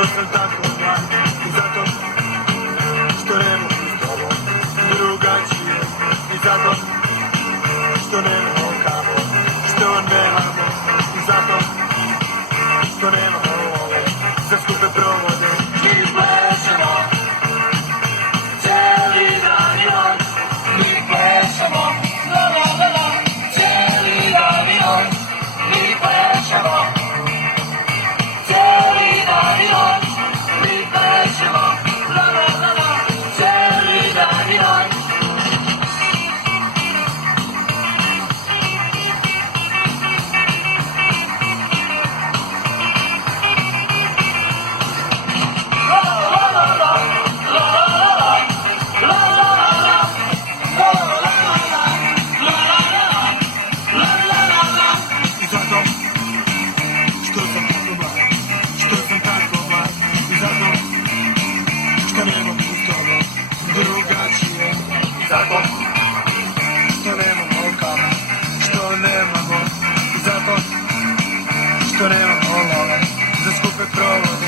što sam tako mlad i zato što ne mogu s tobom drugačije i zato što nemamo kamo, što nemamo i zato što nemamo love za skupe provode. Mi plešemo cijeli dan i noć, mi plešemo la la la la cijeli dan i noć, mi plešemo cijeli dan i noć, mi plešemo la la la la cijeli dan i noć. Zato što nemamo kamo, što nemamo, zato što nemamo love za skupe provode.